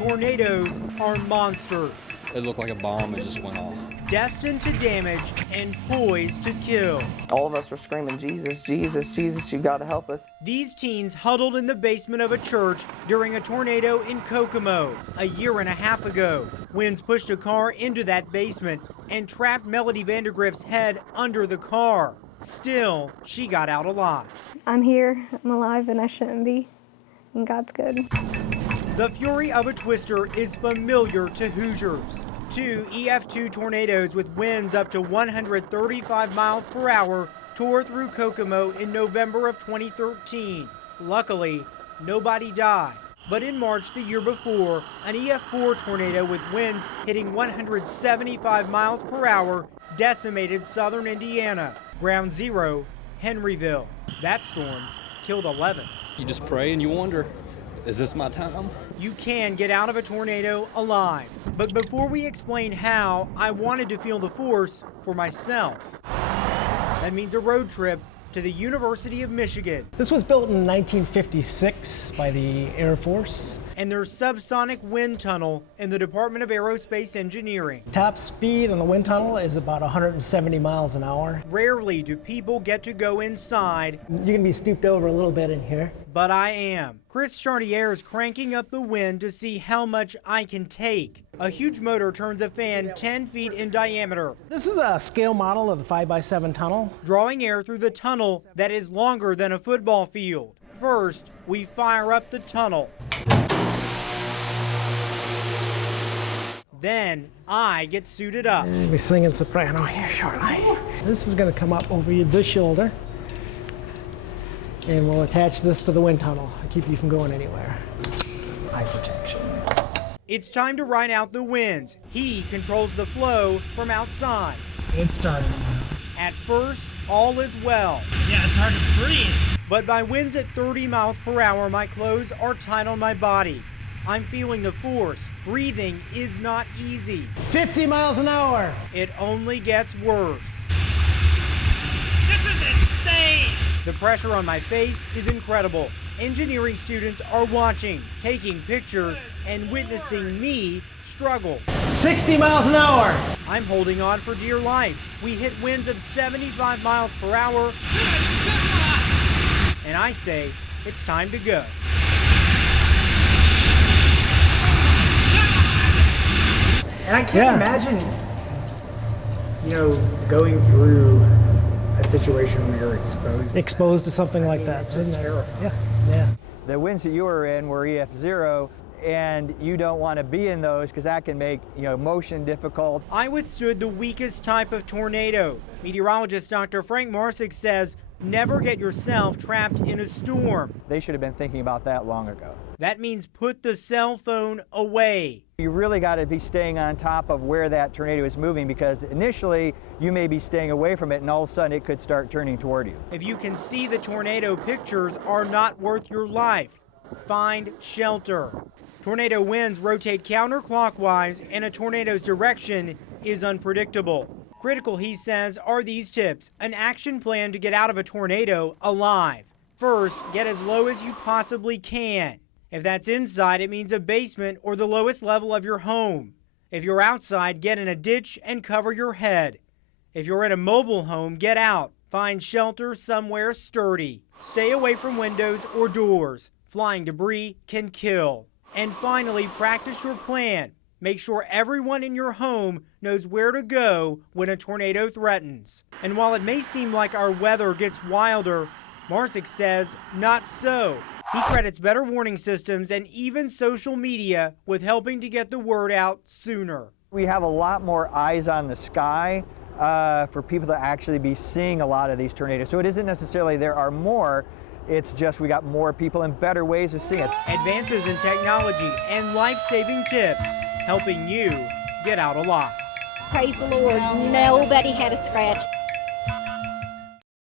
Tornadoes are monsters. It looked like a bomb that just went off. Destined to damage and poised to kill. All of us were screaming, Jesus, Jesus, Jesus, you gotta help us. These teens huddled in the basement of a church during a tornado in Kokomo a year and a half ago. Winds pushed a car into that basement and trapped Melody Vandergrift's head under the car. Still, she got out alive. I'm here, I'm alive, and I shouldn't be, and God's good. The fury of a twister is familiar to Hoosiers. Two EF2 tornadoes with winds up to 135 miles per hour tore through Kokomo in November of 2013. Luckily, nobody died. But in March the year before, an EF4 tornado with winds hitting 175 miles per hour decimated southern Indiana. Ground zero, Henryville. That storm killed 11. You just pray and you wonder, is this my time? You can get out of a tornado alive. But before we explain how, I wanted to feel the force for myself. That means a road trip to the University of Michigan. This was built in 1956 by the Air Force. And their subsonic wind tunnel in the Department of Aerospace Engineering. Top speed on the wind tunnel is about 170 miles an hour. Rarely do people get to go inside. You're gonna be stooped over a little bit in here. But I am. Chris Chartier is cranking up the wind to see how much I can take. A huge motor turns a fan 10 feet in diameter. This is a scale model of the 5x7 tunnel. Drawing air through the tunnel that is longer than a football field. First, we fire up the tunnel. Then I get suited up. We'll be singing soprano here shortly. This is gonna come up over this shoulder. And we'll attach this to the wind tunnel and keep you from going anywhere. Eye protection. It's time to ride out the winds. He controls the flow from outside. It's starting. At first, all is well. Yeah, it's hard to breathe. But by winds at 30 miles per hour, my clothes are tight on my body. I'm feeling the force. Breathing is not easy. 50 miles an hour. It only gets worse. This is insane. The pressure on my face is incredible. Engineering students are watching, taking pictures, and witnessing me struggle. 60 miles an hour. I'm holding on for dear life. We hit winds of 75 miles per hour. And I say, it's time to go. And I can't imagine, going through a situation where you're exposed to something like that. It's just terrifying. Yeah. The winds that you were in were EF0, and you don't want to be in those because that can make motion difficult. I withstood the weakest type of tornado. Meteorologist Dr. Frank Marsick says, never get yourself trapped in a storm. They should have been thinking about that long ago. That means put the cell phone away. You really got to be staying on top of where that tornado is moving, because initially you may be staying away from it and all of a sudden it could start turning toward you. If you can see the tornado pictures are not worth your life, find shelter. Tornado winds rotate counterclockwise and a tornado's direction is unpredictable. Critical, he says, are these tips: an action plan to get out of a tornado alive. First, get as low as you possibly can. If that's inside, it means a basement or the lowest level of your home. If you're outside, get in a ditch and cover your head. If you're in a mobile home, get out. Find shelter somewhere sturdy. Stay away from windows or doors. Flying debris can kill. And finally, practice your plan. Make sure everyone in your home knows where to go when a tornado threatens. And while it may seem like our weather gets wilder, Marsick says not so. He credits better warning systems and even social media with helping to get the word out sooner. We have a lot more eyes on the sky for people to actually be seeing a lot of these tornadoes. So it isn't necessarily there are more, it's just we got more people and better ways of seeing it. Advances in technology and life-saving tips helping you get out alive. Praise the Lord, nobody had a scratch.